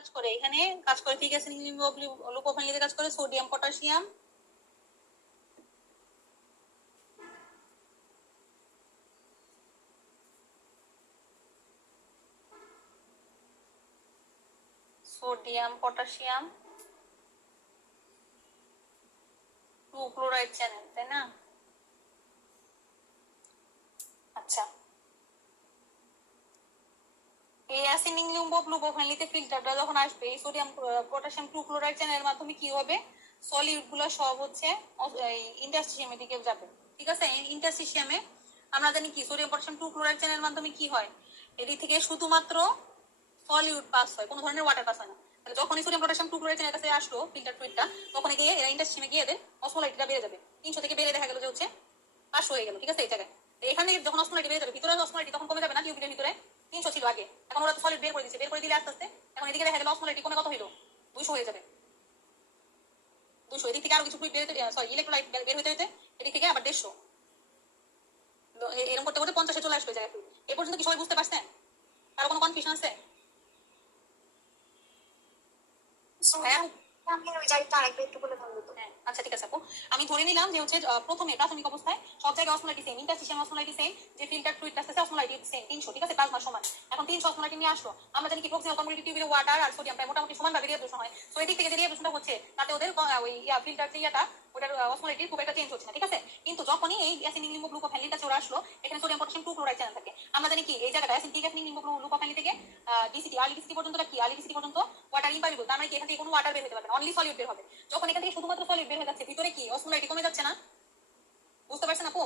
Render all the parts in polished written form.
কাজ করে, এখানে কাজ করে ঠিক আছে, লুকোফাইলিতে কাজ করে sodium potassium sodium potassium two chloride channel, তাই না? আচ্ছা, এই অ্যাসিডিক লুকোফাইলিতে ফিল্টারটা যখন আসবে এই সোডিয়াম পটাশিয়াম টু ক্লোরাইড চ্যানেলের মাধ্যমে কি হবে, সলিউট গুলো সব হচ্ছে ইন্টারস্টিশিয়ামের দিকে যাবে। ঠিক আছে, ইন্টারস্টিশিয়ামে আমরা জানি কি সোডিয়াম পটাশিয়াম টু ক্লোরাইড চ্যানেলের মাধ্যমে কি হয়, এদিক থেকে শুধুমাত্র সলিউট পাস হয়, কোনো ধরনের ওয়াটার পাস হয় না। যখনই সোডিয়াম পটাশিয়াম টু ক্লোরাইড চ্যানেলের কাছে আসলো ফিল্টার ফ্লুইডটা, তখন গিয়ে এরা ইন্টারস্টিশিয়ামে গিয়ে এদের অসমোলাইটিটা বেড়ে যাবে, 300 থেকে বেড়ে দেখা গেল যে হচ্ছে 500 হয়ে গেল। ঠিক আছে, এই জায়গায় এখানে যখন অসমোলাইটি বেড়ে যাবে, ভিতরে অসমোলাইটি তখন কমে যাবে না, টিউবের ভিতরে 300 ছিল আগে, এখন ওরা তো সলিড বের করে দিচ্ছে, বের করে দিলে আস্তে আস্তে এখন এদিকে দেখা গেল অসমোলাইটি কমে কত হইলো, 200 হয়ে যাবে। 200, এদিক থেকে আরো কিছু ফ্লুইড বের হতে, সরি ইলেকট্রোলাইট বের হতে হতে এদিক থেকে আবার 150, এরকম করতে করতে 50-এ চলে আসবে জায়গায়। এ পর্যন্ত কি সবাই বুঝতে পারছেন? কারো কোনো কনফিউশন আছে? হ্যাঁ, আচ্ছা ঠিক আছে আপু, আমি ধরে নিলাম যে হচ্ছে প্রথমে প্রাথমিক অবস্থায় সব জায়গায় অসমোলাইটি সেম, ইন্টারস্টিশিয়াম অসমোলাইটি সেম, যে ফিল্টার ফ্লুইড আসছে অসমোলাইটি সেম 300। ঠিক আছে, প্লাজমা সমান, এখন 300 অসমোলাইটি নিয়ে আসলো। আমরা জানি কি প্রক্সিমাল কমিউনিটি টিউবের ওয়াটার আর সোডিয়াম প্রায় মোটামুটি সমানভাবে রিঅ্যাবজর্পশন হয়, সো এদিক থেকে যে রিঅ্যাবজর্পশনটা হচ্ছে তাতে ওদের ওই ফিল্টার যে ইয়াটা ওটার অসমোলাইটি খুব একটা চেঞ্জ হচ্ছে না। ঠিক আছে, কিন্তু যখনই এই অ্যাসিডিক লিম্বোগ্লুকোফাইলিনটা চলে আসলো, এখানে sodium potassium two chloride channel থাকে। আমরা জানি কি এই জায়গাটা অ্যাসিডিক লিম্বোগ্লুকোফাইলিন থেকে ডিসিটি আর্লি ডিসিটি পর্যন্তটা কি, আর্লি ডিসিটি পর্যন্ত ওয়াটার ইম্পারেবল, তার মানে কি এখান থেকে কোনো ওয়াটার বের হতে পারবে না, অনলি সলিড বের হবে। যখন এখান থেকে শুধুমাত্র সলিড বের হয়ে যাচ্ছে, ভিতরে কি অসমোলাইটি কমে যাচ্ছে না? বুঝতে পারছেন আপু?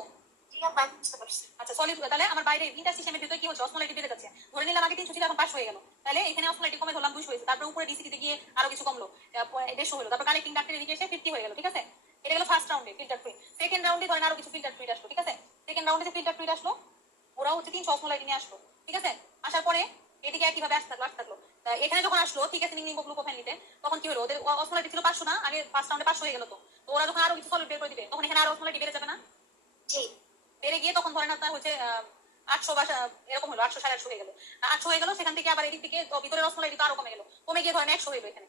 আচ্ছা, সলিড তাহলে আমার বাইরে ইন্টারস্টিশিয়ামের ভিতরে কি হচ্ছে, অসমোলাইটি বেড়ে যাচ্ছে। ধরে নিলাম আগে 300 ছিল, এখন 500 হয়ে গেল, তাহলে এখানে অসমোলাইটি কমে ধরলাম 200 হয়েছে, তারপর উপরে ডিসিটিতে গিয়ে আরো কিছু কমলো, 150 হলো, তারপর কালেক্টিং ডাক্টের এদিকে এসে 50 হয়ে গেল। ঠিক আছে, এটা গেল ফার্স্ট রাউন্ডে ফিল্টার ফ্লুইড। সেকেন্ড রাউন্ডে ধরেন আরো কিছু ফিল্টার ফ্লুইড আসলো। ঠিক আছে, সেকেন্ড রাউন্ডে যে ফিল্টার ফ্লুইড আসলো ওরা হচ্ছে 300 অসমোলাইটি নিয়ে আসলো। ঠিক আছে, আসার পরে এদিকে একইভাবে আসতে থাকলো। এখানে যখন আসলো ঠিক আছে লিম্বোগ্লুকোফাইলিনতে, তখন কি হলো, ওদের অসমোলাইটি ছিল 500 না, আগে ফার্স্ট রাউন্ডে 500 হয়ে গেল। তো ওরা যখন আরো কিছু সলিড বের করে দিবে, তখন এখানে আরো অসমোলাইটি বেড়ে যাবে না? জি, বেড়ে গিয়ে তখন ধরেন আপনার হচ্ছে 800 বা এরকম হলো, 800 850 হয়ে গেল। 800 হয়ে গেল, সেখান থেকে আবার এদিক থেকে ভিতরে অসমোলাইটি আরো কমে গেল, কমে গিয়ে ধরেন 100 হইলো এখানে।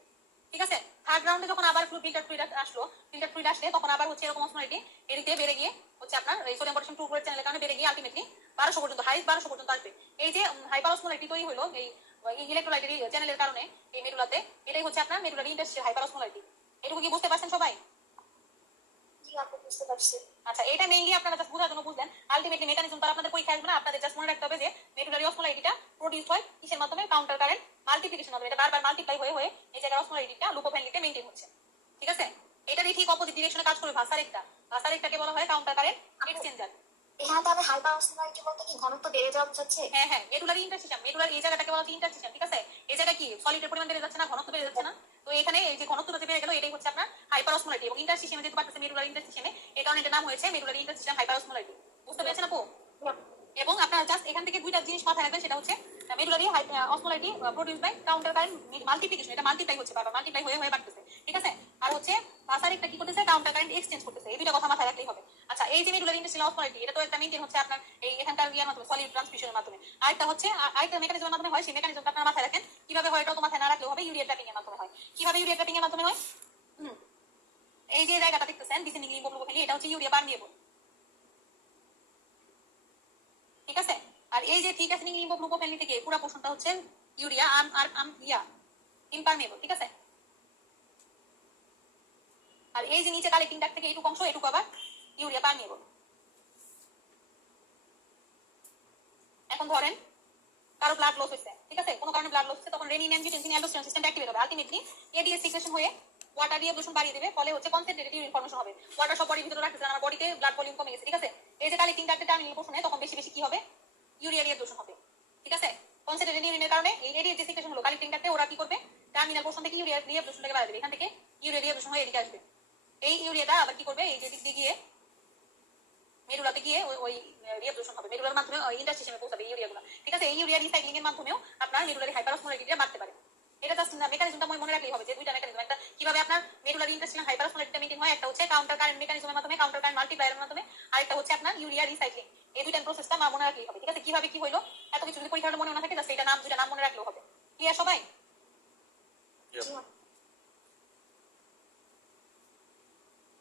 ঠিক আছে, থার্ড রাউন্ডে যখন আবার ফিল্টার ফ্লুইড আসলো, ফিল্টার ফ্লুইড আসলে তখন আবার হচ্ছে এরকম অসমোলাইটি এদিক দিয়ে বেড়ে গিয়ে হচ্ছে আপনার এই সোডিয়াম পটাশিয়াম টু ক্লোরাইড চ্যানেলের কারণে বেড়ে গিয়ে আলটিমেটলি 1200 পর্যন্ত, হাইস্ট 1200 পর্যন্ত আসবে। এই যে হাইপার অসমোলাইটি তৈরি হলো এই ইলেকট্রোলাইটের চ্যানেলের কারণে এই মেডুলাতে, এটাই হচ্ছে আপনার মেডুলারি ইন্টারস্টিশিয়াল হাইপার অসমোলাইটি। এটুকু কি বুঝতে পারছেন সবাই? আচ্ছা, এটা মেইনলি আপনারা জাস্ট বোঝার জন্য বুঝলেন, আলটিমেটলি মেকানিজম তার আপনাদের পরীক্ষা আসবে না, আপনাদের জাস্ট মনে রাখতে হবে যে মেডুলারি অসমোলাইটিটা প্রোডিউস হয় কিসের মাধ্যমে, কাউন্টার কারেন্ট মাল্টিপ্লিকেশন মাধ্যমে, এটা বারবার মাল্টিপ্লাই হয়ে হয়ে এই জায়গায় অসমোলাইটিটা লুকোফাইলিনতে মেইনটেইন হচ্ছে। ঠিক আছে, এটারই ঠিক অপোজিট ডিরেকশনে কাজ করে ভাসারেকটাকে বলা হয় কাউন্টার কারেন্ট এক্সচেঞ্জার। হ্যাঁ, তাহলে হাইপার অসমোলাইটি বলতে কি ঘনত্ব বেড়ে যাওয়া বোঝাচ্ছে? হ্যাঁ হ্যাঁ, মেডুলারি ইন্টারস্টিশিয়াম, মেডুলার এই জায়গাটাকে বলা হচ্ছে ইন্টারস্টিশিয়াম। ঠিক আছে, এই জায়গা কি সলিডের পরিমাণ বেড়ে যাচ্ছে না, ঘনত্ব বেড়ে যাচ্ছে না? তো এখানে এই যে ঘনত্বটা যে বেড়ে গেল, এটাই হচ্ছে আপনার হাইপার অসমোলাইটি। এবং ইন্টারস্টিশিয়ামে যেহেতু পারতেছে মেডুলারি ইন্টারস্টিশিয়ামে, এই কারণে এটার নাম হয়েছে মেডুলারি ইন্টারস্টিশিয়াল হাইপার অসমোলাইটি। বুঝতে পেরেছেন আপু? এবং আপনারা জাস্ট এখান থেকে দুইটা জিনিস মাথায় রাখবেন, সেটা হচ্ছে medullary osmolality produce by counter current multiplication, এটা মাল্টিপ্লাই হচ্ছে, বারবার মাল্টিপ্লাই হয়ে হয়ে বাড়তেছে। ঠিক আছে, আর হচ্ছে ভাসারেকটা কি করতেছে, কাউন্টার কারেন্ট এক্সচেঞ্জ করতেছে। এই দুইটা কথা মাথায় রাখলেই হবে। আচ্ছা, এই যে মেডুলারি ইন্টারস্টিশিয়াল অসমোলাইটি, এটা তো একটা মেইনটেইন হচ্ছে আপনার এই এখানকার ইয়ার মাধ্যমে, সলিড ট্রান্সমিশনের মাধ্যমে। আরেকটা হচ্ছে আরেকটা মেকানিজমের মাধ্যমে হয়, সেই মেকানিজমটা আপনারা মাথায় রাখেন। কিভাবে হয় এটাও তো মাথায় না রাখলেও হবে, ইউরিয়া ট্র্যাপিং এর মাধ্যমে হয়। কিভাবে ইউরিয়া ট্র্যাপিং এর মাধ্যমে হয়? এই যে জায়গাটা দেখতেছেন ডিসেন্ডিং লিম্বোগ্লুকোফাইলিন, এটা হচ্ছে ইউরিয়া পারমিয়েবল। ঠিক আছে, আর এই যে ঠিক আছে লিম্বোগ্লুকোফাইলিন থেকে পুরো পোর্শনটা হচ্ছে ইউরিয়া আর ইয়া ইম্পারমিয়েবল। ঠিক আছে, আর এই যে নিচে কালেক্টিং ডাক্ট থেকে এইটুকু অংশ, এটুকু আবার ইউরিয়া পারমিয়েবল। এখন ধরেন কারো ব্লাড লস হয়েছে, ঠিক আছে, কোনো কারণে ব্লাড লস হচ্ছে, তখন renin angiotensin aldosterone system activate হবে, আলটিমেটলি এডিএস সিক্রেশন হয়ে ওয়াটার রিঅ্যাবজর্পশন বাড়িয়ে দেবে, ফলে হচ্ছে কনসেন্ট্রেটেড ইউরিন ফর্মেশন হবে। ওয়াটার সব বডির ভিতরে রাখতেছে, আমার বডিতে ব্লাড ভলিউম কমে গেছে। ঠিক আছে, এই যে কালেক্টিং ডাক্টের টার্মিনাল পোর্শনে তখন বেশি বেশি কি হবে, ইউরিয়া রিঅ্যাবজর্পশন হবে। ঠিক আছে, কনসেন্ট্রেটেড ইউরিনের কারণে এই এডিএস সিক্রেশন হলো কালেক্টিং ডাক্টে, ওরা কি করবে, টার্মিনাল পোর্শন থেকে ইউরিয়া রিঅ্যাবজর্পশনটাকে বাড়িয়ে দেবে, এখান থেকে ইউরিয়া রিঅ্যাবজর্পশন হয়ে এদিকে আসবে। এই ইউরিয়াটা আবার কি করবে, এই যে দিক দিয়ে গিয়ে মেডুলাতে গিয়ে ওই রিঅ্যাবজর্পশন হবে, মেডুলার মাধ্যমে ইন্টারস্টিশিয়ামে পৌঁছাবে ইউরিয়াগুলো। ঠিক আছে, এই ইউরিয়া রিসাইক্লিং এর মাধ্যমেও আপনার মেডুলারি হাইপারঅসমোলাইটিটা বাড়তে পারে। এটা জাস্ট মেকানিজমটা মনে রাখলেই হবে যে দুইটা মেকানিজম, একটা কিভাবে আপনার মেডুলারি ইন্টারস্টিশিয়াল হাইপারঅসমোলাইটিটা মেইনটেইন হয়, একটা হচ্ছে কাউন্টার কারেন্ট মেকানিজমের মাধ্যমে, কাউন্টার কারেন্ট মাল্টিপ্লায়ারের মাধ্যমে, আর একটা হচ্ছে আপনার ইউরিয়া রিসাইক্লিং। এই দুইটা প্রসেসটা মনে রাখলেই হবে। ঠিক আছে, কিভাবে কি হইলো এত কিছু যদি পরীক্ষাটা মনে না থাকে, জাস্ট এটা নাম দুইটা নাম মনে রাখলেও হবে। ক্লিয়ার সবাই?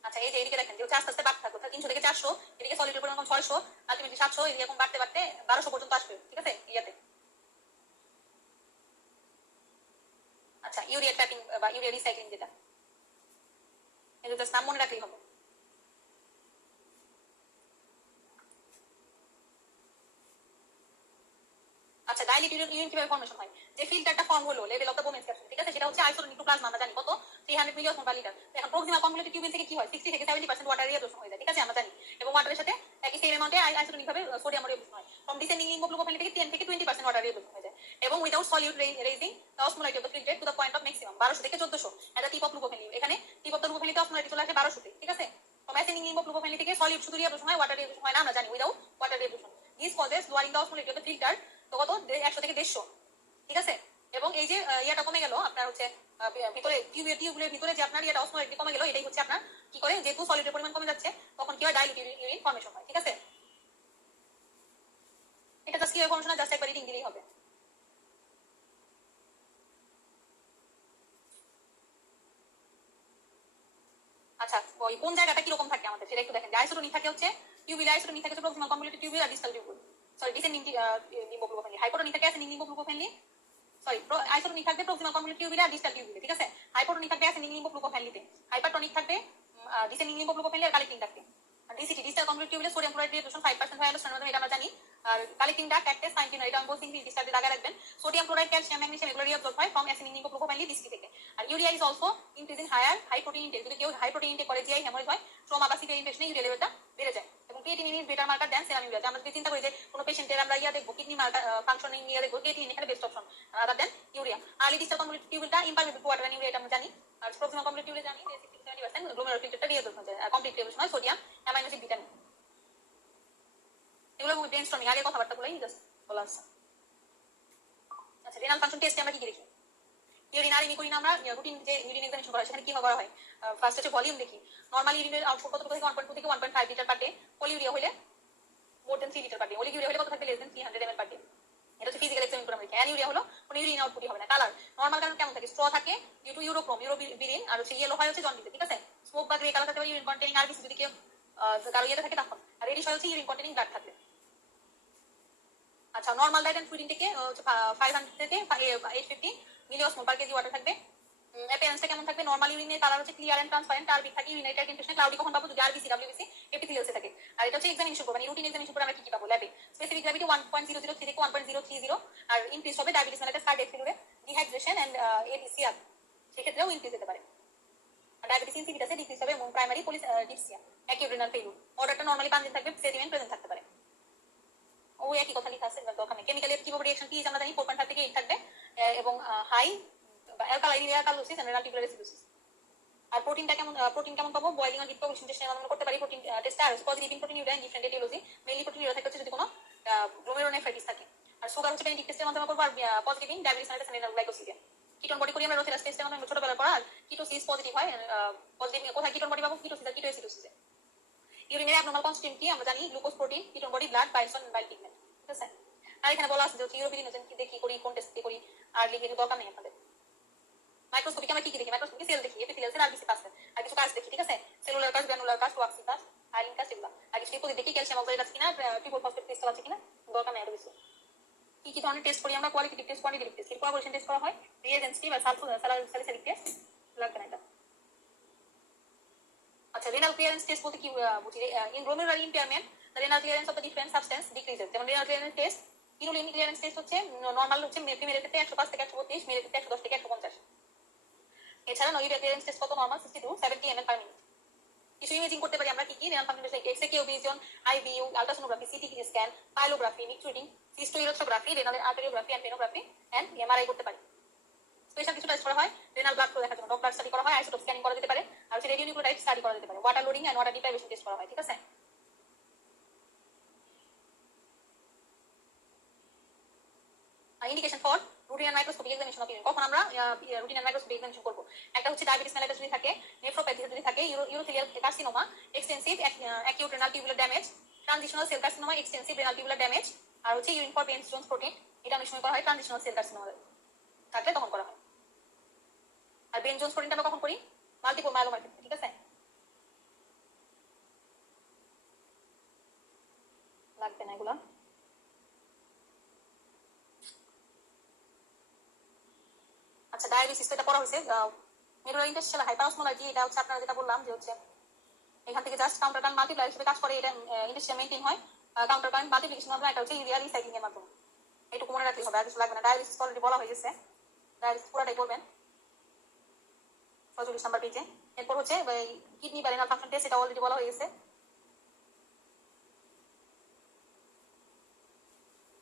আচ্ছা এই যে এদিকে দেখেন যে হচ্ছে আস্তে আস্তে বাড়তে থাকবে, 300 থেকে 400, এদিকে সলিডের পরিমাণ 600, আলটিমেটলি 700, এরকম বাড়তে বাড়তে 1200 পর্যন্ত আসবে, ঠিক আছে ইয়াতে। আচ্ছা ইউরিয়া ট্র্যাপিং বা ইউরিয়া রিসাইক্লিং যেটা, এটা জাস্ট নাম মনে রাখলেই হবে। আচ্ছা ডাইলিট ইউরিন কিভাবে ফর্মেশন হয়, যে ফিল্টারটা ফর্ম হলো level of the Bowman's capsule, ঠিক আছে, সেটা হচ্ছে আইসোনিট্রোপ্লাজমা, আমরা জানি কত 300 মিলিঅসমোল পার লিটার। এখন প্রক্সিমাল কনভলিউটেড টিউবিল থেকে কি হয় 60 থেকে 70% ওয়াটার রিঅ্যাবজর্পশন হয়ে যায়, ঠিক আছে আমরা জানি, এবং ওয়াটারের সাথে একই সেম অ্যামাউন্টে আইসোটোনিক ভাবে সোডিয়াম রিঅ্যাবজর্পশন হয়। ফ্রম ডিসেন্ডিং লিম্ফোগ্লোবুলিন থেকে 10 থেকে 20% ওয়াটার রিঅ্যাবজর্পশন হয়ে যায়, এবং without solute raising the osmolarity of the filtrate to the point of maximum 1200 থেকে 1400, এটা টিপ অফ লুকোফেলি, এখানে টিপ অফ দ্য লুকোফেলিতে অসমোলারিটি চলে আসে 1200 তে, ঠিক আছে। ফ্রম অ্যাসেন্ডিং লিম্ফোগ্লোবুলিন থেকে সলিউট শুধু রিঅ্যাবজর্পশন হয়, ওয়াটার রিঅ্যাবজর্পশন হয় না, আমরা জানি without water reabsorption. This causes lowering the osmolarity of the filter, তো কত 100 থেকে 150, ঠিক আছে। এবং এই যে ইয়াটা কমে গেল আপনার হচ্ছে ভিতরে টিউবের ভিতরে যে আপনার ইয়াটা অসমোলারিটি কমে গেল, এটাই হচ্ছে আপনার কি করে, যেহেতু সলিডের পরিমাণ কমে যাচ্ছে তখন কি হয় ডাইলিট ইউরিন ফর্মেশন হয়, ঠিক আছে। এটা জাস্ট কিভাবে ফর্মেশন হয় জাস্ট একবার রিডিং দিলেই হবে। আচ্ছা ওই কোন জায়গাটা কি রকম থাকে আমাদের সেটা একটু দেখেন। আইসোটোনিক থাকে হচ্ছে টিউবিল, আইসোটোনিক থাকে হচ্ছে প্রক্সিমাল কনভলিউটেড টিউবিল আর ডিসটাল টিউবিল, সরি ডিসেন্ডিং লিম্ফোগ্লোবুলিন। হাইপোটোনিক থাকে অ্যাসেন্ডিং লিম্ফোগ্লোবুলিন, সরি আইসোটোনিক থাকবে প্রক্সিমাল কনভলিউটেড টিউবিলে আর ডিসটাল টিউবিলে, ঠিক আছে। হাইপোটোনিক থাকবে অ্যাসেন্ডিং লিম্ফোগ্লোবুলিনতে, হাইপারটোনিক থাকবে ডিসেন্ডিং লিম্ফোগ্লোবুলিন আর কালেক্টিং থাকবে। আর ডিসিটি ডিসটাল কনভলিউটেড টিউবিলে সোডিয়াম ক্লোরাইড রিঅ্যাবজর্পশন 5% হয় আলোচনার মধ্যে, এটা আমরা জানি। আর কালেক্টিং ডাক্ট অ্যাক্টেস 19, এটা আমি বলছি ডিসটাল দাগে রাখবেন। সোডিয়াম ক্লোরাইড, ক্যালসিয়াম, ম্যাগনেসিয়াম এগুলো রিঅ্যাবজর্ব হয় ফ্রম অ্যাসেন্ডিং লিম্ফোগ্লোবুলিন ডিসটি থেকে। আর urea is also increasing higher high protein intake, যদি কেউ হাই প্রোটিন ইনটেক করে জিআই হেমোরেজ হয়, ট্রমা বা সিভিয়ার ইনফেকশনে ইউরিয়া লেভেলটা বেড়ে যায়। এবং creatinine is better marker than serum urea, আমরা যদি চিন্তা করি যে কোনো পেশেন্টের আমরা ইয়া দেখবো কিডনি মার্কার ফাংশনিং ইয়া দেখবো, ক্রিয়েটিনিন এখানে best option rather than urea. Early distal convoluted টিউবিলটা impermeable to water and urea, এটা আমরা জানি। আর প্রক্সিমাল কনভলিউটেড টিউবিলে জানি যে 60 থেকে 70% গ্লোমেরুলার ফিল্টারটা রিঅ্যাবজর্ব হয়ে যায়, আর কমপ্লিট রিঅ্যাবজর্পশন হয় সোডিয়াম, অ্যামাইনো অ্যাসিড, ভিটামিন। এগুলো ব্রেনস্টর্মিং আগে কথাবার্তাগুলোই জাস্ট বলা আছে। আচ্ছা রেনাল ফাংশন টেস্টে আমরা কি কি দেখি, ইউরিন আর ইমিকুরিন আমরা রুটিন যে ইউরিন এক্সামিনেশন করা হয় সেখানে কি করা হয়, ফার্স্ট হচ্ছে ভলিউম দেখি। নরমাল ইউরিনের আউটপুট কত থেকে 1.2 থেকে 1.5 লিটার পার ডে, পলিউরিয়া হলে মোর দেন 3 লিটার পার ডে, অলিগুরিয়া হলে কত থাকবে less than 300 ml per day. এটা হচ্ছে ফিজিক্যাল এক্সামিন করে আমরা দেখি। অ্যানিউরিয়া হলো কোনো ইউরিন আউটপুটই হবে না। কালার নরমাল কালার কেমন থাকে, স্ট্র থাকে ডিউ টু ইউরোক্রোম, ইউরোবিলিন, আর হচ্ছে ইয়েলো হয় হচ্ছে জন্ডিসে, ঠিক আছে। স্মোক বা গ্রে কালার থাকতে পারে ইউরিন কন্টেনিং আরবিসি, যদি কেউ কারো ইয়েতে থাকে তখন। আর রেডিশ হয় হচ্ছে ইউরিন কন্টেনিং ব্লাড থাকলে। আচ্ছা নরমাল ডায়েট এন্ড ফুড ইনটেকে 500 থেকে 850 মিলিঅসমোল পার কেজি ওয়াটার থাকবে। অ্যাপিয়ারেন্সটা কেমন থাকবে, নরমাল ইউরিনের কালার হচ্ছে ক্লিয়ার এন্ড ট্রান্সপারেন্ট, আরবি থাকে ইউরিনারি ট্র্যাক্ট ইনফেকশন ক্লাউডি কখন পাবো, যদি আরবিসি, ডাব্লিউবিসি, এপিথেলিয়ালসে থাকে। আর এটা হচ্ছে এক্সামিনেশন করব, মানে রুটিন এক্সামিনেশন করে আমরা কি কি পাবো ল্যাবে। স্পেসিফিক গ্র্যাভিটি 1.003 থেকে 1.030, আর ইনক্রিজ হবে ডায়াবেটিস মেলাইটাস, কার্ডিয়াক ফেলিউরে, ডিহাইড্রেশন এন্ড এপিসিআর, সেক্ষেত্রেও ইনক্রিজ হতে পারে। ডায়াবেটিস ইনসিপিটাসে ডিক্রিজ হবে, এবং প্রাইমারি ডিপসিয়া, অ্যাকিউট রিনাল ফেলিউর। অর্ডারটা নরমালি পাঞ্জেন থাকবে, সেডিমেন্ট প্রেজেন্ট থাকতে পারে। ও একই কথা লেখা আছে দরকার নেই। কেমিক্যালের কি রিঅ্যাকশন পিএইচ আমরা জানি 4.5 থেকে 8 থাকবে, এবং high alkaline alkalosis and renal tubular acidosis. আর প্রোটিন কেমন পাবো, বয়লিং আর হিট কোএফিশিয়েন্ট টেস্টে আমরা করতে পারি। প্রোটিন টেস্টে আর positive in proteinuria different aetiology, mainly proteinuria থাকে হচ্ছে যদি কোনো গ্লোমেরুলোনেফ্রাইটিস থাকে। আর সুগার হচ্ছে পেনিটিক টেস্টের মাধ্যমে করব, আর positive in diabetes mellitus and renal গ্লাইকোসিডিয়া। কিটোন বডি করি আমরা রোথেরাস টেস্টের মাধ্যমে ছোটবেলায় করা, আর কিটোসিস পজিটিভ হয়। পজিটিভ কোথায় কিটোন বডি পাবো, কিটোসিস আর কিটোএসিডোসিসে। ইউরিনের অ্যাবনরমাল কনস্টিটিউয়েন্ট কি আমরা জানি, glucose, protein, ketone body, blood, বাইলসন, বাইল পিগমেন্ট, ঠিক আছে। আর এখানে বলা আছে যে ইউরোবিলিনোজেন কি দেখি করি, কোন টেস্ট করি, আর লিখে দরকার নেই আপনাদের। মাইক্রোস্কোপিক আমরা কি কি দেখি, মাইক্রোস্কোপিক সেল দেখি, এপিথেলিয়াল সেল, আরবিসি পাস, আর কিছু কাজ দেখি, ঠিক আছে। সেলুলার কাজ, গ্রানুলার কাজ, ওয়াক্সি কাজ, আয়রন কাজ, এগুলো। আর কিছু ডিপোজিট দেখি, ক্যালসিয়াম অক্সাইড আছে কিনা, ট্রিপল ফসফেট ক্রিস্টাল আছে কিনা, দরকার নেই এত কিছু। কি কি ধরনের টেস্ট করি আমরা, qualitative test, quantitative test, coagulation test করা হয়, রিএজেন্সিটিভ আর সালিসাইলিক টেস্ট, লাগবে না এটা। আচ্ছা রেনাল ক্লিয়ারেন্স টেস্ট বলতে কি বুঝি, in glomerular impairment the renal clearance of the different substance decreases. যেমন renal clearance test, urine clearance test হচ্ছে নরমাল হচ্ছে ফিমেলের ক্ষেত্রে 105 থেকে 132, মেলের ক্ষেত্রে 110 থেকে 150। এছাড়া ইউরিয়া ক্লিয়ারেন্স টেস্ট কত, normal 60 to 70 ml per minute. কিছু ইমেজিং করতে পারি আমরা কি কি, renal function test, x ray, vision, IVU, ultrasonography, CT scan, pyelography, mix reading, cystourethrography, renal arteriography and venography and MRI করতে পারি। স্পেশাল কিছু টেস্ট করা হয়, রেনাল ব্লাড ফ্লো দেখার জন্য ডপলার স্টাডি করা হয়, আইসোটোপ স্ক্যানিং করা যেতে পারে, আর হচ্ছে রেডিও নিউক্লিওটাইড স্টাডি করা যেতে পারে, water loading and water deprivation test করা হয়, ঠিক আছে। Indication for routine and microscopic examination of urine, কখন আমরা রুটিন এন্ড মাইক্রোস্কোপিক এক্সামিনেশন করব। একটা হচ্ছে ডায়াবেটিস মেলাইটাস যদি থাকে, নেফ্রোপ্যাথি যদি থাকে, urothelial carcinoma, extensive acute renal tubular damage, transitional cell carcinoma, extensive renal tubular damage, আর হচ্ছে urine for Bence Jones protein, এটা অনেক সময় করা হয় ট্রানজিশনাল সেল কার্সিনোমা থাকলে তখন করা হয়। আর বেন জোনস প্রোটিনটা আমরা কখন করি, মাল্টিপল মায়োলোমার ক্ষেত্রে, ঠিক আছে। না এগুলো। আচ্ছা ডায়ালিসিস এটা পড়া হয়েছে। মেরুলার ইন্টারস্টিশিয়াল হাইপারঅসমোলারিটি এটা হচ্ছে আপনারা যেটা বললাম যে হচ্ছে এখান থেকে জাস্ট কাউন্টার কারেন্ট মাল্টিপ্লাই হিসেবে কাজ করে, এটা ইন্টারস্টিশিয়াল মেইনটেইন হয় কাউন্টার কারেন্ট মাল্টিপ্লিকেশন মাধ্যমে, এটা হচ্ছে ইউরিয়া রিসাইক্লিং এর মাধ্যমে। এটুকু মনে রাখলেই হবে, আর কিছু লাগবে না। ডায়ালিসিস অলরেডি বলা হয়ে গেছে, ডায়ালিসিস পুরোটাই করবেন 46 নাম্বার পেজে। এরপর হচ্ছে কিডনি বা রেনাল ফাংশন টেস্ট, এটা অলরেডি বলা হয়ে গেছে,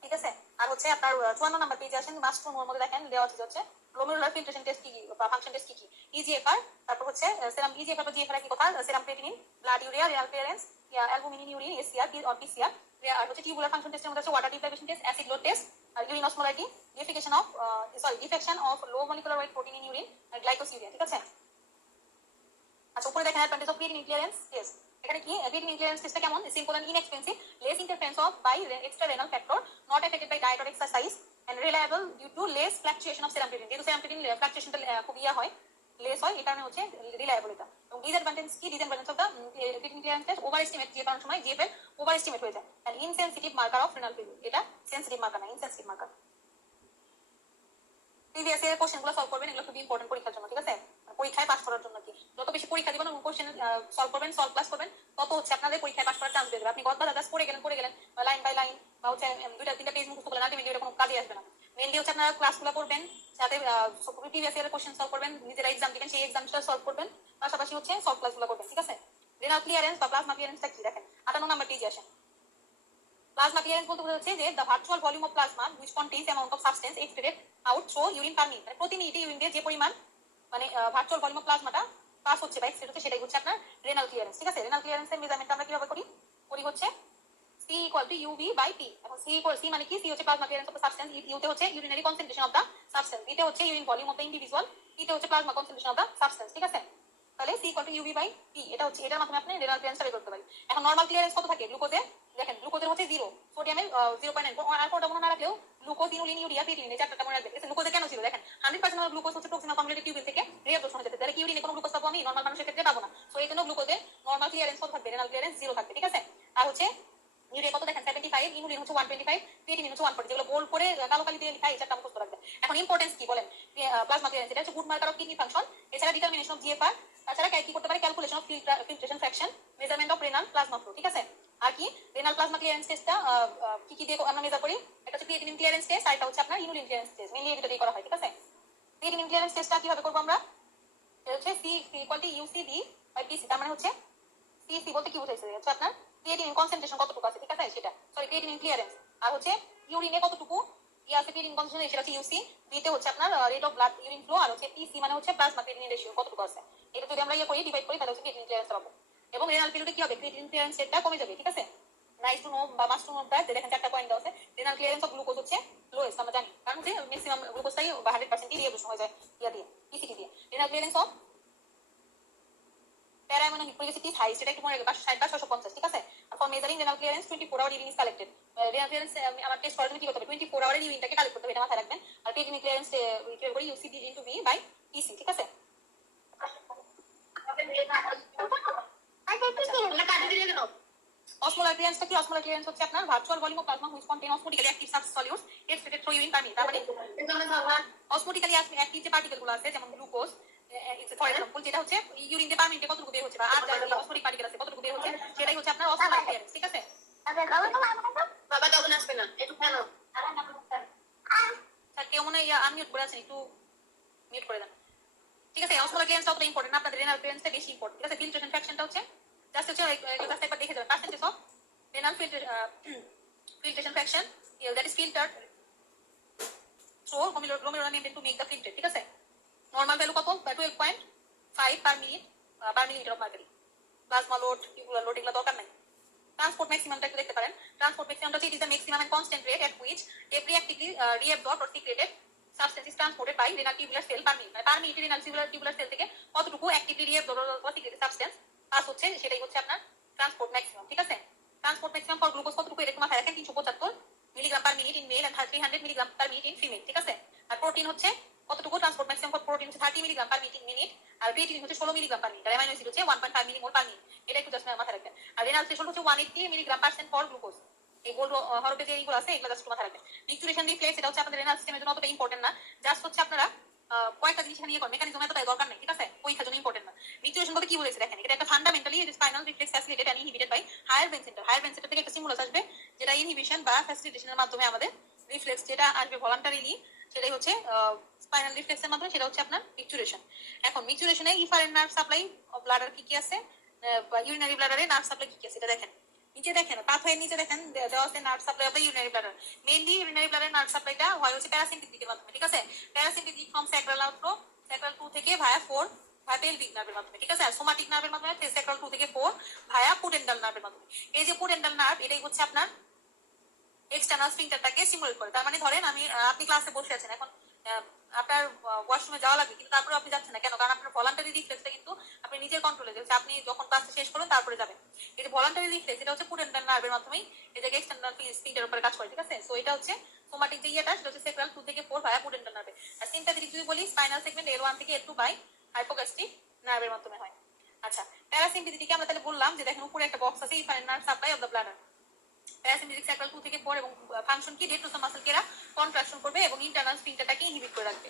ঠিক আছে। আর হচ্ছে আপনার 54 নাম্বার পেজে আসেন, মাস্টরুমের মধ্যে দেখেন দেওয়া আছে হচ্ছে গ্লোমেরুলার ফিল্ট্রেশন টেস্ট কি কি বা ফাংশন টেস্ট কি কি, ইজিএফআর, তারপর হচ্ছে সেরাম ইজিএফআর বা জিএফআর কি কথা, serum creatinine, blood urea, renal clearance, albumin urine, SCR or PCR. আর হচ্ছে টিউবুলার ফাংশন টেস্টের মধ্যে আছে water deprivation test, acid load test, urine osmolarity, defection of low molecular weight protein in urine, glycosuria, ঠিক আছে। আচ্ছা উপরে দেখেন advantage of creatinine clearance test. এখানে কি ক্রিয়েটিনিন ক্লিয়ারেন্স টেস্টটা কেমন, simple and inexpensive, less interference of by extra renal factor, not affected by diet or exercise, and reliable due to less fluctuation of serum creatinine. যেহেতু serum creatinine ফ্লাকচুয়েশনটা খুব হয়, less হয়, এই কারণে হচ্ছে রিলায়েবল এটা। এবং ডিসঅ্যাডভান্টেজ কি, disadvantage of the creatinine clearance test, overestimate, যে কারণ সময় জিএফএল ওভার এস্টিমেট হয়ে যায়, and insensitive marker of renal failure. এটা সেনসিটিভ মার্কার না, ইনসেনসিটিভ মার্কার। প্রিভিয়াস ইয়ার কোশ্চেনগুলো সলভ করবেন, এগুলো খুব ইম্পর্টেন্ট পরীক্ষার জন্য, ঠিক আছে। পরীক্ষায় পাস করার জন্য কি, যত বেশি পরীক্ষা দিবেন কোশ্চেন সলভ করবেন, সলভ ক্লাস করবেন, তত হচ্ছে আপনাদের পরীক্ষায় পাস করার চান্স বেড়ে যাবে। আপনি গদ বাজার পড়ে গেলেন লাইন বাই লাইন, বা হচ্ছে দুইটা তিনটা পেজ মুখস্থ করলেন, আলটিমেটলি এটা কোনো কাজে আসবে না। মেইনলি হচ্ছে আপনারা ক্লাসগুলো করবেন, সাথে প্রিভিয়াস ইয়ারের কোশ্চেন সলভ করবেন, নিজেরা এক্সাম দিবেন, সেই এক্সামটা সলভ করবেন, পাশাপাশি হচ্ছে সলভ ক্লাসগুলো করবেন, ঠিক আছে। রেনাল ক্লিয়ারেন্স বা প্লাজমা ক্লিয়ারেন্সটা কি দেখেন 58 নাম্বার পেজে আসেন। প্লাজমা ক্লিয়ারেন্স বলতে বোঝাচ্ছে যে the virtual volume of plasma which contains amount of substance expected out through urine per minute, মানে প্রতি মিনিটে ইউরিন দিয়ে যে পরিমাণ মানে ভার্চুয়াল ভলিউম অফ প্লাজমাটা পাস হচ্ছে বা এক্সপেক্ট হচ্ছে, সেটাই হচ্ছে আপনার রেনাল ক্লিয়ারেন্স, ঠিক আছে। রেনাল ক্লিয়ারেন্সের মেজারমেন্ট আমরা কিভাবে করি হচ্ছে C equal to UV by P। এখন C মানে কি, C হচ্ছে plasma clearance of the substance, U তে হচ্ছে urinary concentration of the substance, B তে হচ্ছে urine volume of the individual, P তে হচ্ছে plasma concentration of the substance, ঠিক আছে। তাহলে C equal to UV by P, এটা হচ্ছে এটার মাধ্যমে আপনি রেনাল ক্লিয়ারেন্স বের করতে পারেন। এখন নরমাল ক্লিয়ারেন্স কত থাকে গ্লুকোজে, দেখেন গ্লুকোজের হচ্ছে 0, সোডিয়ামের 0.9, আর কোনটা মনে না রাখলেও গ্লুকোজ, ইনুলিন, ইউরিয়া, ক্রিয়েটিনিন, এই চারটা মনে রাখবেন। গ্লুকোজে কেন ছিল দেখেন, 100% গ্লুকোজ হচ্ছে টক্সিন কনভের্টেড টিউবিল থেকে রিঅ্যাবজর্পশন হয়ে যেতে, তাহলে কি ইউরিনে কোনো গ্লুকোজ পাবো আমি, নরমাল মানুষের ক্ষেত্রে পাবো না। সো এই জন্য গ্লুকোজে নরমাল ক্লিয়ারেন্স কত থাকবে, রেনাল ক্লিয়ারেন্স 0 থাকবে, ঠিক আছে। আর হচ্ছে ইউরিয়া কত দেখেন 75, ইনুলিন হচ্ছে 125, ক্রিয়েটিনিন হচ্ছে 140, যেগুলো বোল্ড করে কালো কালি দিয়ে লেখা, এই চারটা মুখস্থ রাখবেন। এখন ইম্পর্টেন্স কি বলেন, প্লাজমা ক্লিয়ারেন্স এটা হচ্ছে good marker of kidney function, এছাড়া ডিটারমিনেশন অফ জিএফআর, তাছাড়া কি করতে পারে calculation of filtration fraction, measurement of renal plasma flow, ঠিক আছে। আর কি রেনাল প্লাজমা ক্লিয়ারেন্স টেস্টটা কি কি দিয়ে আমরা মেজার করি, একটা হচ্ছে ক্রিয়েটিনিন ক্লিয়ারেন্স টেস্ট, আর এটা হচ্ছে আপনার ইনুলিন ক্লিয়ারেন্স টেস্ট, মেইনলি এটা দিয়ে করা হয়, ঠিক আছে। ক্রিয়েটিনিন ক্লিয়ারেন্স টেস্টটা কিভাবে করব আমরা, এটা হচ্ছে C equal to UCD by PC, তার মানে হচ্ছে CC বলতে কি বোঝাইছে হচ্ছে আপনার ক্রিয়েটিনিন কনসেন্ট্রেশন কতটুকু আছে, ঠিক আছে, সেটা সরি ক্রিয়েটিনিন ক্লিয়ারেন্স। আর হচ্ছে ইউরিনে কতটুকু আছে ক্রিয়েটিনিন কনসেন্ট্রেশন, সেটা হচ্ছে UC, B তে হচ্ছে আপনার rate of blood urine flow, আর হচ্ছে PC মানে হচ্ছে প্লাজমা ক্রিয়েটিনিন রেশিও কতটুকু আছে। এটা যদি আমরা করি ডিভাইড করি তাহলে হচ্ছে ক্রিয়েটিনিন ক্লিয়ারেন্স পাবো। এবং রেনাল ফিল্ডে কি হবে, ক্রিয়েটিনিন ক্লিয়ারেন্স রেটটা কমে যাবে, ঠিক আছে। নাইস টু নো বা মাস্ট টু নো দ্যাট, দেখেন চারটা পয়েন্ট দেওয়া আছে। রেনাল ক্লিয়ারেন্স অফ গ্লুকোজ হচ্ছে লোয়েস্ট, আমরা জানি, কারণ হচ্ছে ম্যাক্সিমাম গ্লুকোজটাই 100% রিঅ্যাবজর্পশন হয়ে যায় ইয়া দিয়ে, PCT দিয়ে। রেনাল ক্লিয়ারেন্স অফ প্যারাঅ্যামোনিক পলিসিটিস হাই, সেটা একটু মনে রাখবেন 60 বা 650, ঠিক আছে। For measuring renal clearance 24 hour urine is collected. Renal clearance আমার টেস্ট করার জন্য কি করতে হবে, 24 আওয়ারের ইউরিনটাকে কালেক্ট করতে হবে, এটা মাথায় রাখবেন। আর ক্রিয়েটিনিন ক্লিয়ারেন্স বের করি UCD into V by PC, ঠিক আছে। অসমোলার ক্লিয়ারেন্সটা কি, অসমোলার ক্লিয়ারেন্স হচ্ছে আপনার virtual volume of plasma which contain osmotically active solutes excreted through urine per minute. তার মানে অসমোটিক্যালি অ্যাক্টিভ যে পার্টিকেলগুলো আছে যেমন গ্লুকোজ ফর এক্সাম্পল, যেটা হচ্ছে ইউরিন দিয়ে পার মিনিটে কতটুকু বের হচ্ছে, বা আর যা অসমোটিক পার্টিকেল আছে কতটুকু বের হচ্ছে, সেটাই হচ্ছে আপনার অসমোলার ক্লিয়ারেন্স, ঠিক আছে। বাবা তখন আসবে না, একটু কেন স্যার কেউ মনে হয় আনমিউট করে আছেন, একটু মিউট করে দেন, ঠিক আছে। অসমোলার ক্লিয়ারেন্সটা অতটা ইম্পর্টেন্ট না, আপনাদের রেনাল ক্লিয়ারেন্সটা বেশি ইম্পর্টেন্ট, ঠিক আছে। ফিল্ট্রেশন ফ্র্যাকশনটা হচ্ছে জাস্ট হচ্ছে জাস্ট একবার দেখে যাবেন, percentage of renal filtration fraction that is filtered through glomerular membrane to make the filtrate, ঠিক আছে। নরমাল ভ্যালু কত, 12.5 পার millilitre of mercury. Plasma load, tubular load এগুলো দরকার নাই। ট্রান্সপোর্ট ম্যাক্সিমামটা একটু দেখতে পারেন, ট্রান্সপোর্ট ম্যাক্সিমামটা হচ্ছে it is the maximum and constant rate at which every actively reabsorbed or secreted substance is transported by renal tubular cell per minute, মানে per মিনিটে রেনাল টিউবুলার সেল থেকে কতটুকু actively reabsorbed or secreted substance pass হচ্ছে, সেটাই হচ্ছে আপনার transport maximum, ঠিক আছে। ট্রান্সপোর্ট ম্যাক্সিমাম ফর গ্লুকোজ কতটুকু, এটা মাথায় রাখেন 375 milligram per minute in male and 300 milligram per minute in female, ঠিক আছে। আর প্রোটিন হচ্ছে কতটুকু, ট্রান্সপোর্ট ম্যাক্সিমাম ফর প্রোটিন হচ্ছে 30 মিলিগ্রাম পার মিনিট, আর ক্রিয়েটিনিন হচ্ছে 16 মিলিগ্রাম পার মিনিট, আর অ্যামাইনো অ্যাসিড হচ্ছে 1.5 মিলিমোল পার মিনিট, এটা একটু জাস্ট মাথায় রাখবেন। আর রেনাল থ্রেশহোল্ড হচ্ছে 180 মিলিগ্রাম পারসেন্ট ফর গ্লুকোজ, এই গোল হরপে যে এইগুলো আছে এগুলো জাস্ট মাথায় রাখবেন। মিক্সুরেশন রিফ্লেক্স এটা হচ্ছে আপনাদের রেনাল সিস্টেমের জন্য অতটা ইম্পর্টেন্ট না, জাস্ট হচ্ছে আপনারা কয়েকটা জিনিস নিয়ে করেন, মেকানিজম এতটাই দরকার নেই, ঠিক আছে, পরীক্ষার জন্য ইম্পর্টেন্ট না। মিক্সুরেশন বলতে কি বলেছে দেখেন, এটা একটা fundamentally spinal reflex facilitated and inhibited by higher brain centre. Higher brain centre থেকে একটা স্টিমুলাস আসবে যেটা ইনহিবিশন বা ফ্যাসিলিটেশনের মাধ্যমে আমাদের রিফ্লেক্স যেটা আসবে ভলান্টারিলি, সেটাই হচ্ছে স্পাইনাল রিফ্লেক্সের মাধ্যমে, সেটা হচ্ছে আপনার মিক্সুরেশন। এখন মিক্সুরেশনে efferent nerve supply of bladder কি কি আছে, বা ইউরিনারি ব্লাডারে নার্ভ সাপ্লাই কি কি আছে এটা দেখেন। নিচে দেখেন পাথওয়ের নিচে দেখেন দেওয়া আছে nerve supply of the urinary bladder. Mainly urinary bladder nerve সাপ্লাইটা হয় হচ্ছে প্যারাসিম্পেথিকের মাধ্যমে, ঠিক আছে, parasympathetic from sacral outflow, sacral 2 থেকে ভায়া 4 ভায়া পেলভিক নার্ভের মাধ্যমে, ঠিক আছে, আর সোমাটিক নার্ভের মাধ্যমে স্যাক্রাল 2 থেকে 4 ভায়া পুডেন্টাল নার্ভের মাধ্যমে। এই যে পুডেন্টাল নার্ভ এটাই হচ্ছে আপনার এক্সটার্নাল স্ফিংটারটাকে স্টিমুলেট করে। তার মানে ধরেন আপনি ক্লাসে বসে আছেন, এখন আপনার ওয়াশরুমে যাওয়া লাগে, কিন্তু তারপরে আপনি যাচ্ছেন না কেন, কারণ আপনার ভলান্টারি রিফ্লেক্সটা কিন্তু আপনি নিজের কন্ট্রোলে যাচ্ছে, আপনি যখন ক্লাসটা শেষ করুন তারপরে যাবেন। এই যে ভলান্টারি রিফ্লেক্স এটা হচ্ছে পুডেন্টাল নার্ভের মাধ্যমেই এটাকে এক্সটার্নাল স্ফিংটারের উপরে কাজ করে, ঠিক আছে। সো এটা হচ্ছে সোমাটিক যে ইয়েটা সেটা হচ্ছে সেক্রাল 2 থেকে 4 ভায়া পুডেন্টাল নার্ভে। আর সিম্প্যাথেটিক যদি বলি স্পাইনাল সেগমেন্ট L1 থেকে L2 বাই হাইপোগ্যাস্ট্রিক নার্ভের মাধ্যমে হয়। আচ্ছা, প্যারাসিম্প্যাথেটিকে আমরা তাহলে বললাম যে দেখেন উপরে একটা বক্স আছে efferent nerve supply of the bladder. Parasympathetic sacral 2 থেকে 4 এবং ফাংশন কি ডেট্রোসাম মাসলকে এরা কন্ট্রাকশন করবে এবং ইন্টারনাল স্ফিংটারটাকে ইনহিবিট করে রাখবে।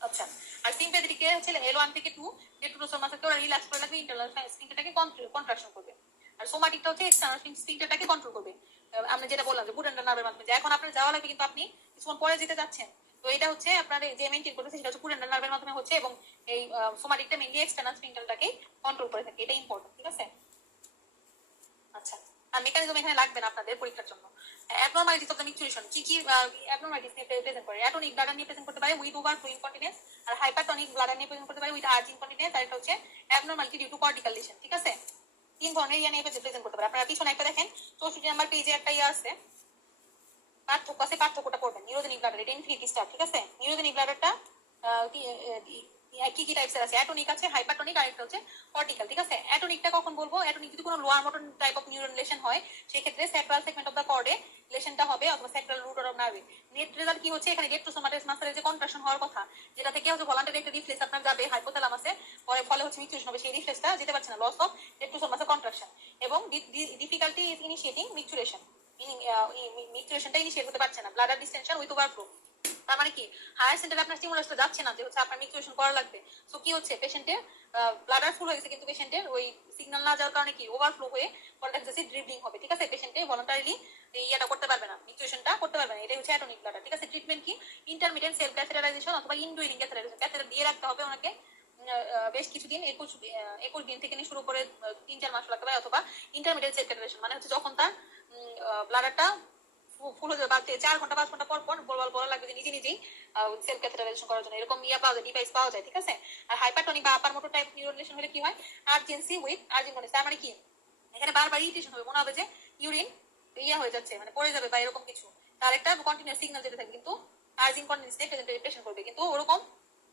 আচ্ছা, আর সিম্প্যাথেটিকে হচ্ছে L1 থেকে 2 ডেট্রোসাম মাসলকে ওরা রিল্যাক্স করে রাখবে, ইন্টারনাল স্ফিংটারটাকে কন্ট্রাকশন করবে। আর সোমাটিকটা হচ্ছে এক্সটার্নাল স্ফিংটারটাকে কন্ট্রোল করবে। আমরা যেটা বললাম যে পুডেন্টাল নার্ভের মাধ্যমে, যে এখন আপনার যাওয়া লাগবে কিন্তু আপনি কিছুক্ষণ পরে যেতে যাচ্ছেন, তো এটা হচ্ছে আপনার যে মেইনটেইন করতেছে সেটা হচ্ছে পুডেন্টাল নার্ভের মাধ্যমে হচ্ছে, এবং এই সোমাটিকটা মেইনলি এক্সটার্নাল স্ফিংটারটাকে কন্ট্রোল করে থাকে, এটা ইম্পর্টেন্ট, ঠিক আছে। আচ্ছা, আর মেকানিজম এখানে লাগবে না আপনাদের পরীক্ষার জন্য। অ্যাবনরমালিটিস অফ দ্য মিক্সুরেশন কি কি অ্যাবনরমালিটিস নিয়ে প্রেজেন্ট করে, অ্যাটনিক ব্লাডার নিয়ে প্রেজেন্ট করতে পারে উইথ ওভারফ্লো ইনকন্টিনেন্স, আর হাইপারটনিক ব্লাডার নিয়ে প্রেজেন্ট করতে পারে উইথ আর্জ ইনকন্টিনেন্স, আর এটা হচ্ছে abnormality due to cortical lesion, ঠিক আছে। তিন ধরনের ইয়া নিয়ে প্রেজেন্ট করতে পারে। আপনারা পিছনে একটা দেখেন 64 নাম্বার পেজে একটা ইয়া আছে, পার্থক্য আছে, পার্থক্যটা পড়বেন। নিউরোজেনিক ব্লাডার এটা ইনফিনিটি স্টার, ঠিক আছে। নিউরোজেনিক ব্লাডারটা কি কি টাইপসের আছে, অ্যাটনিক আছে, হাইপারটনিক, আর একটা হচ্ছে কর্টিক্যাল, ঠিক আছে। অ্যাটনিকটা কখন বলবো, অ্যাটনিক যদি কোনো lower motor type of neuron lesion হয় সেই ক্ষেত্রে স্যাক্রাল সেগমেন্ট অফ দ্য কর্ডে লেশনটা হবে, অথবা স্যাক্রাল রুট অফ নার্ভে। নেট রেজাল্ট কি হচ্ছে, এখানে ডেট্রোসোমাটাস মাসলের যে কন্ট্রাকশন হওয়ার কথা, যেটা থেকে হচ্ছে ভলান্টারি একটা রিফ্লেক্স আপনার যাবে হাইপোথ্যালামাসে, পরে ফলে হচ্ছে মিক্সুরেশন হবে, সেই রিফ্লেক্সটা যেতে পারছে না, লস অফ ডেট্রোসোমাটাস কন্ট্রাকশন, এবং ডিফিকাল্টি ইজ ইনিশিয়েটিং মিক্সুরেশন, মিক্সুরেশনটা ইনিশিয়েট করতে পারছে না, ব্লাডার ডিসটেনশন উইথ ওভারফ্লো। তার মানে কি হায়ার সেন্টারে আপনার স্টিমুলাসটা যাচ্ছে না, যে হচ্ছে আপনার মিক্সুরেশন করা লাগবে। সো কি হচ্ছে, পেশেন্টের ব্লাডার ফুল হয়ে গেছে, কিন্তু পেশেন্টের ওই সিগন্যাল না যাওয়ার কারণে কি ওভারফ্লো হয়ে পরে দেখা যাচ্ছে ড্রিবলিং হবে, ঠিক আছে। পেশেন্টে ভলান্টারিলি ইয়েটা করতে পারবে না, মিক্সুরেশনটা করতে পারবে না, এটাই হচ্ছে অ্যাটনিক ব্লাডার, ঠিক আছে। ট্রিটমেন্ট কি, ইন্টারমিডিয়েট সেলফ ক্যাথেটারাইজেশন অথবা ইনডুইরিং ক্যাথেটারাইজেশন, ক্যাথেটার দিয়ে রাখতে হবে ওনাকে বেশ কিছুদিন, 21 দিন থেকে নিয়ে শুরু করে 3-4 মাস লাগতে পারে, অথবা ইন্টারমিডিয়েট সেলফ ক্যাথেটারাইজেশন মানে হচ্ছে যখন তার ব্লাডারটা ফুল হয়ে যাবে 4-5 ঘন্টা পর পর বলা লাগবে যে নিজে নিজেই সেলফ ক্যাথেটারাইজেশন করার জন্য, এরকম ইয়া পাওয়া যায়, ডিভাইস পাওয়া যায়, ঠিক আছে। আর হাইপারটনিক বা আপার মোটর টাইপ নিউরোলেশন হলে কি হয়, আর্জেন্সি উইথ আর্জিনকন্ডিস, তার মানে কি এখানে বারবার ইরিটেশন হবে, মনে হবে যে ইউরিন ইয়া হয়ে যাচ্ছে, মানে পড়ে যাবে বা এরকম কিছু, তার একটা কন্টিনিউয়াস সিগন্যাল যেতে থাকে, কিন্তু আর্জিং কন্ডিশনে প্রেজেন্টেশন করবে, কিন্তু ওরকম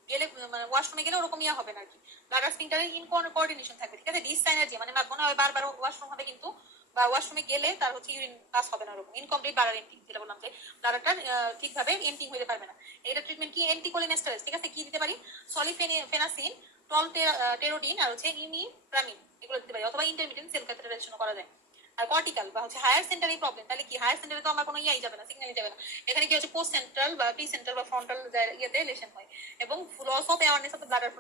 গেলে মানে ওয়াশরুমে গেলে ওরকম ইয়া হবে না আর কি, ব্লাডার স্ফিংটারে ইন কোঅর্ডিনেশন থাকবে, ঠিক আছে। ডিসসাইনার্জি মানে মনে হয় বারবার ওয়াশরুম হবে, কিন্তু বা ওয়াশরুমে গেলে তার হচ্ছে ইউরিন পাস হবে না, ওরকম ইনকমপ্লিট ব্লাডার এমটিং, যেটা বললাম যে ব্লাডারটা ঠিকভাবে এমটিং হইতে পারবে না। এটা ট্রিটমেন্ট কি, অ্যান্টিকোলিনেস্টেরয়েড, ঠিক আছে। কি দিতে পারি, সলিফেনাসিন, টেরোডিন, আর হচ্ছে ইমিপ্রামিন, এগুলো দিতে পারি, অথবা ইন্টারমিডিয়েন্ট সেল ক্যাথেটারাইজেশন করা যায়। আর কর্টিক্যাল বা হচ্ছে হায়ার সেন্টারি প্রবলেম, তাহলে কি হায়ার সেন্টারে তো আমার কোনো ইয়াই যাবে না, সিগন্যালই যাবে না, এখানে কি হচ্ছে পোস্ট সেন্ট্রাল বা প্রি সেন্ট্রাল বা ফ্রন্টাল ইয়েতে লেশন হয়, এবং loss of awareness of bladder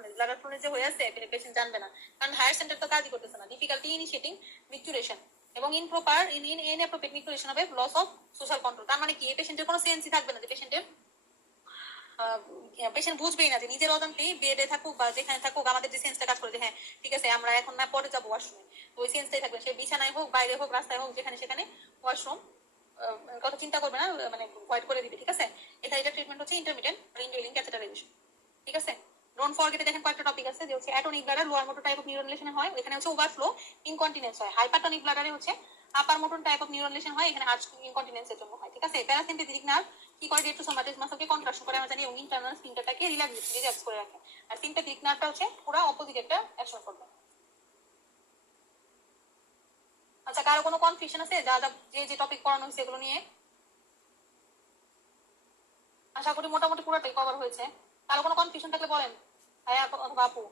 ফ্লোনেজ যে হয়ে আছে পেশেন্ট জানবে না, কারণ হায়ার সেন্টার তো কাজই করতেছে না। ডিফিকাল্টি ইনিশিয়েটিং মিক্সুরেশন, এবং ইনপ্রপার ইনঅ্যাপ্রোপ্রিয়েট মিক্সুরেশন হবে, লস অফ সোশ্যাল কন্ট্রোল, তার মানে কি এই পেশেন্টের কোনো সেন্সই থাকবে না, যে পেশেন্ট বুঝবেই না যে নিজের অজান্তেই বেডে থাকুক বা যেখানে থাকুক আমাদের যে সেন্সটা কাজ করে যে হ্যাঁ ঠিক আছে আমরা এখন না পরে যাবো ওয়াশরুমে, তো ওই সেন্সটাই থাকবে, সে বিছানায় হোক, বাইরে হোক, রাস্তায় হোক, যেখানে সেখানে ওয়াশরুম কথা চিন্তা করবে না, মানে ভয়েড করে দিবে, ঠিক আছে। এখানে এটা ট্রিটমেন্ট হচ্ছে ইন্টারমিডিয়েট ইনডুইলিং ক্যাথেটারাইজেশন, ঠিক আছে। ডোন্ট ফরগেট, দেখেন কয়েকটা টপিক আছে, যে হচ্ছে atonic bladder lower motor type of neuron lesion হয়, এখানে হচ্ছে ওভারফ্লো ইনকন্টিনেন্স হয়। হাইপারটনিক ব্লাডারে হচ্ছে upper motor type of neuron lesion হয়, এখানে হার্ট ইনকন্টিনেন্সের জন্য হয়, ঠিক আছে। প্যারাসিম্পেথেটিক নার্ভ কি করে, ডেট্রোসোমাটাস মাসলকে কন্ট্রাকশন করে আমরা জানি, এবং ইন্টারনাল স্ফিংটারটাকে রিল্যাক্স করে রাখে। আর সিম্প্যাথেটিক নার্ভটা হচ্ছে পুরো অপোজিট একটা অ্যাকশন করবে। আচ্ছা, কারো কোনো কনফিউশন আছে যা যা যে টপিক পড়ানো হয়েছে এগুলো নিয়ে? আশা করি মোটামুটি পুরোটাই কভার হয়েছে। কারো কোনো কনফিউশন থাকলে বলেন, ভাইয়া অথবা আপু।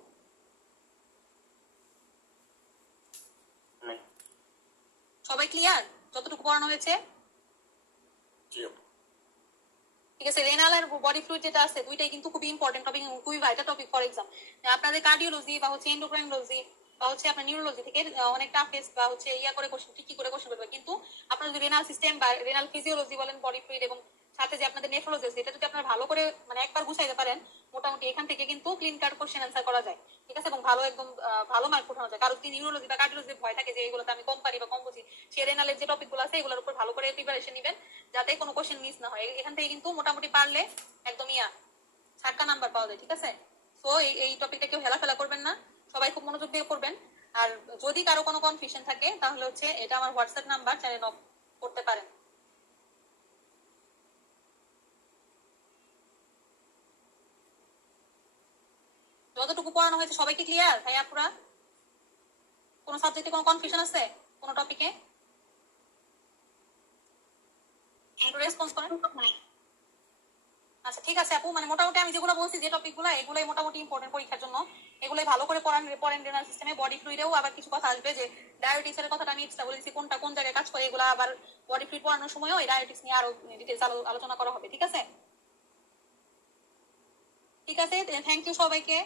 সবাই ক্লিয়ার? যতটুকু পড়ানো হয়েছে? জি আপু। ঠিক আছে, রেনাল আর বডি ফ্লুইড যেটা আছে দুইটাই কিন্তু খুবই ইম্পর্টেন্ট টপিক, খুবই ভাইটাল টপিক ফর এক্সাম। আপনাদের কার্ডিওলজি বা হচ্ছে এন্ডোক্রাইনোলজি বা হচ্ছে আপনার নিউরোলজি থেকে অনেক টাফ টেস্ট বা হচ্ছে ইয়া করে কোশ্চেন, কি করে কোশ্চেন করবে, কিন্তু আপনার যদি রেনাল সিস্টেম বা রেনাল ফিজিওলজি বলেন, বডি ফ্লুইড এবং সাথে যে আপনাদের নেফ্রোলজি এটা যদি আপনারা ভালো করে মানে একবার গুছাইতে পারেন, মোটামুটি এখান থেকে কিন্তু ক্লিন কাট কোশ্চেন অ্যান্সার করা যায়। ঠিক আছে, এবং ভালো একদম ভালো মার্ক উঠানো যায়। কারো যদি নিউরোলজি বা কার্ডিওলজি ভয় থাকে যে এগুলোতে আমি কম পারি বা কম বুঝি, সে রেনালের যে টপিক গুলো আছে এগুলোর উপর ভালো করে প্রিপারেশন নেবেন, যাতে কোনো কোশ্চেন মিস না হয়। এখান থেকে কিন্তু মোটামুটি পারলে একদম ছাটকা নাম্বার পাওয়া যায়। ঠিক আছে, তো এই টপিকটা কেউ হেলাফেলা করবেন না, সবাই খুব মনোযোগ দিয়ে করবেন। আর যদি কারো কোনো কনফিউশন থাকে তাহলে হচ্ছে এটা আমার হোয়াটসঅ্যাপ নাম্বার, চ্যানেল নক করতে পারেন। যতটুকু পড়ানো হয়েছে সবাই কি ক্লিয়ার ভাই আপুরা? কোনো সাবজেক্টে কোনো কনফিউশন আছে কোনো টপিকে? রেসপন্স করেন। আচ্ছা ঠিক আছে আপু, মানে মোটামুটি আমি যেগুলো বলছি যে টপিকগুলো, এগুলোই মোটামুটি ইম্পর্টেন্ট পরীক্ষার জন্য। এগুলোই ভালো করে পড়েন রেনাল সিস্টেমে। বডি ফ্লুইডেও আবার কিছু কথা আসবে, যে ডায়াবেটিস এর কথাটা আমি এক্সট্রা বলেছি, কোনটা কোন জায়গায় কাজ করে, এগুলো আবার বডি ফ্লুইড পড়ানোর সময়ও এই ডায়াবেটিস নিয়ে আরো ডিটেলস আলোচনা করা হবে। ঠিক আছে, ঠিক আছে, থ্যাংক ইউ সবাইকে।